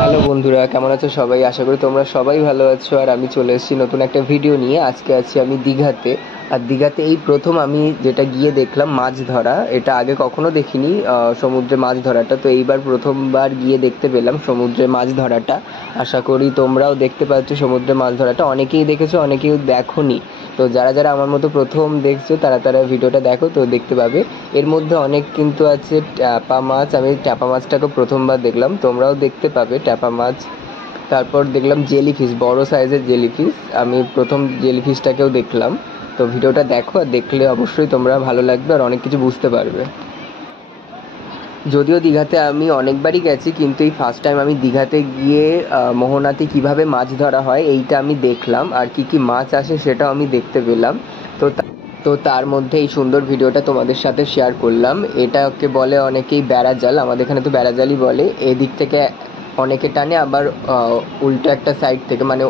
Hello বন্ধুরা, কেমন আছো সবাই? আশা করি তোমরা সবাই ভালো আছো। আর আমি চলে এসেছি নতুন একটা ভিডিও নিয়ে। আজকে আছি আমি দীঘাতে। আর দীঘাতে এই প্রথম আমি যেটা গিয়ে দেখলাম মাছ ধরা। এটা আগে কখনো দেখিনি, সমুদ্রে মাছ ধরাটা। তো এইবার প্রথমবার গিয়ে দেখতে পেলাম সমুদ্রে মাছ ধরাটা। আশা করি তোমরাও দেখতে পাচ্ছ সমুদ্রে মাছ ধরাটা। অনেকেই দেখেছো, অনেকেই দেখোনি। তো যারা যারা আমার মতো প্রথম দেখছো তারা তারা ভিডিওটা দেখো, তো দেখতে পাবে। এর মধ্যে অনেক কিন্তু আছে ট্যাপা মাছ। আমি ট্যাপা মাছটাকে প্রথমবার দেখলাম, তোমরাও দেখতে পাবে ট্যাপা মাছ। তারপর দেখলাম জেলিফিশ, বড় সাইজের জেলিফিশ। আমি প্রথম জেলিফিশটাকেও দেখলাম। তো ভিডিওটা দেখো, আর দেখলে অবশ্যই তোমরা ভালো লাগবে আর অনেক কিছু বুঝতে পারবে। যদিও দীঘাতে আমি অনেকবারই গেছি, কিন্তু এই ফার্স্ট টাইম আমি দীঘাতে গিয়ে মোহনাতে কিভাবে মাছ ধরা হয় এইটা আমি দেখলাম। আর কি কি মাছ আসে সেটাও আমি দেখতে পেলাম। তো তার মধ্যে এই সুন্দর ভিডিওটা তোমাদের সাথে শেয়ার করলাম। এটাকে বলে অনেকেই বেড়াজাল, আমাদের এখানে তো বেড়াজালই বলে। এদিক থেকে অনেকে টানে, আবার উল্টো একটা সাইড থেকে, মানে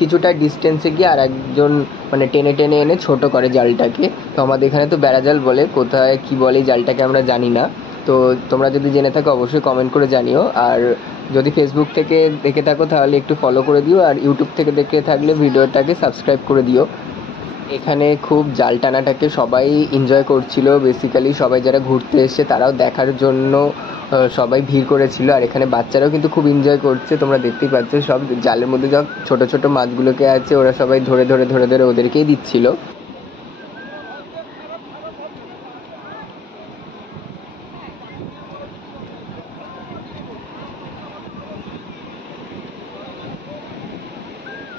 কিছুটা ডিস্টেন্সে গিয়ে আর একজন মানে টেনে টেনে এনে ছোট করে জালটাকে। তো আমাদের এখানে তো বেড়াজাল বলে, কোথায় কি বলে এই জালটাকে আমরা জানি না। তো তোমরা যদি জেনে থাকো অবশ্যই কমেন্ট করে জানিও। আর যদি ফেসবুক থেকে দেখে থাকো তাহলে একটু ফলো করে দিও, আর ইউটিউব থেকে দেখে থাকলে ভিডিওটাকে সাবস্ক্রাইব করে দিও। এখানে খুব জাল টানাটাকে সবাই এনজয় করছিল। বেসিক্যালি সবাই যারা ঘুরতে এসছে তারাও দেখার জন্য সবাই ভিড় করেছিল। আর এখানে বাচ্চারাও কিন্তু খুব এনজয় করছে, তোমরা দেখতেই পাচ্ছ। সব জালের মধ্যে সব ছোট ছোট মাছগুলোকে আছে, ওরা সবাই ধরে ধরে ধরে ধরে ওদেরকেই দিচ্ছিল।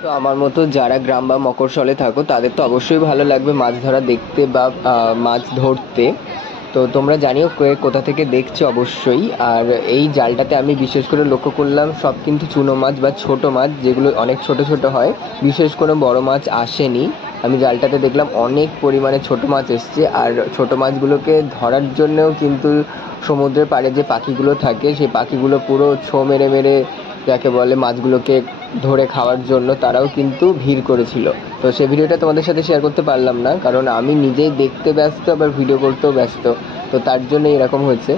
তো আমার মতো যারা গ্রাম বা মফস্বলে থাকো তাদের তো অবশ্যই ভালো লাগবে মাছ ধরা দেখতে বা মাছ ধরতে। তো তোমরা জানিও কে কোথা থেকে দেখছো অবশ্যই। আর এই জালটাতে আমি বিশেষ করে লক্ষ্য করলাম সব কিন্তু চুনো মাছ বা ছোট মাছ, যেগুলো অনেক ছোট ছোট হয়। বিশেষ কোনো বড় মাছ আসেনি। আমি জালটাতে দেখলাম অনেক পরিমাণে ছোট মাছ এসছে। আর ছোট মাছগুলোকে ধরার জন্যও কিন্তু সমুদ্রের পাড়ে যে পাখিগুলো থাকে সেই পাখিগুলো পুরো ছো মেরে মেরে, যাকে বলে, মাছগুলোকে ধরে খাওয়ার জন্য তারাও কিন্তু ভিড় করেছিল। তো সেই ভিডিওটা তোমাদের সাথে শেয়ার করতে পারলাম না, কারণ আমি নিজেই দেখতে ব্যস্ত আবার ভিডিও করতেও ব্যস্ত। তো তার জন্য এরকম হয়েছে।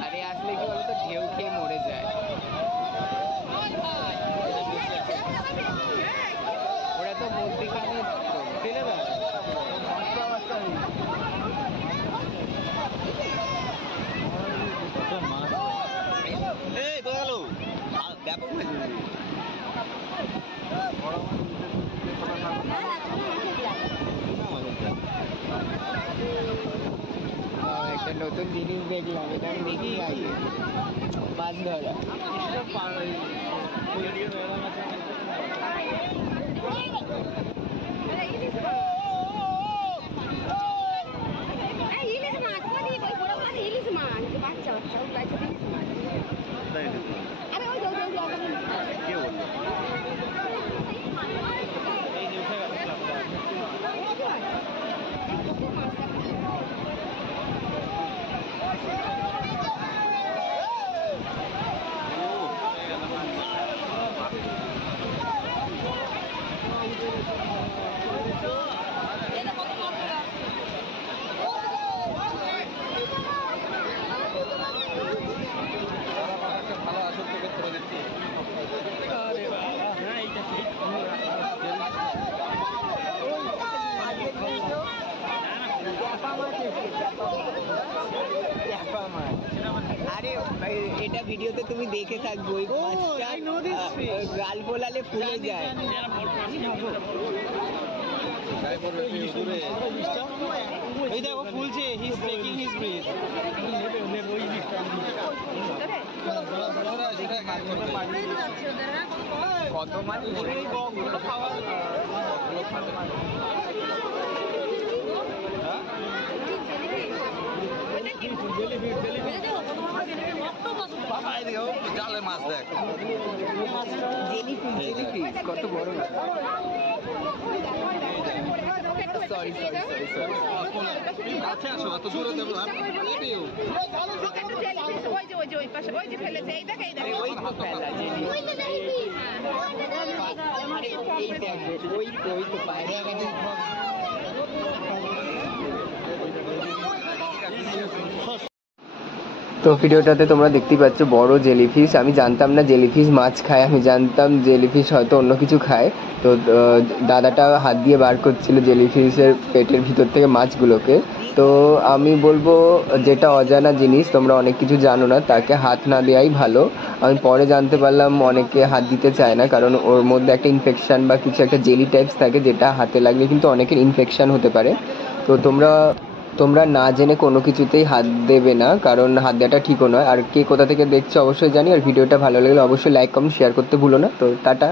ধারে আসলে কি বলতো, ঢেউ খেয়ে মরে যায়। ওরা তো মধ্যিখানে ফেলে দেয়। একটা নতুন জিনিস দেখলাম, এটা আমি দেখি আগে, মাছ ধরা। আরে এটা ভিডিওতে তুমি দেখে থাকবো, ওই মাছটা গাল ফোলালে ফুলে যায়। এই দেখো ফুলছে, he is taking his breath. কত মাছ খাওয়া জালে মাছ দেখ, কত বড়। Sorry sorry sorry sorry. কাছে আসো, এত দূরে দেবো না। তো ভিডিওটাতে তোমরা দেখতেই পাচ্ছ বড় জেলিফিশ। আমি জানতাম না জেলিফিশ মাছ খায়, আমি জানতাম জেলিফিশ হয়তো অন্য কিছু খায়। তো দাদাটা হাত দিয়ে বার করছিল জেলিফিশের পেটের ভিতর থেকে মাছগুলোকে। তো আমি বলবো যেটা অজানা জিনিস, তোমরা অনেক কিছু জানো না, তাকে হাত না দেওয়াই ভালো। আমি পরে জানতে পারলাম অনেকে হাত দিতে চায় না, কারণ ওর মধ্যে একটা ইনফেকশান বা কিছু একটা জেলি টাইপস থাকে, যেটা হাতে লাগলে কিন্তু অনেকের ইনফেকশান হতে পারে। তো তোমরা না জেনে কোনো কিছুতেই হাত দেবে না, কারণ হাত দেওয়াটা ঠিকও নয়। আর কে কোথা থেকে দেখছো অবশ্যই জানি। আর ভিডিওটা ভালো লাগলে অবশ্যই লাইক কমেন্ট শেয়ার করতে ভুলো না। তো টাটা।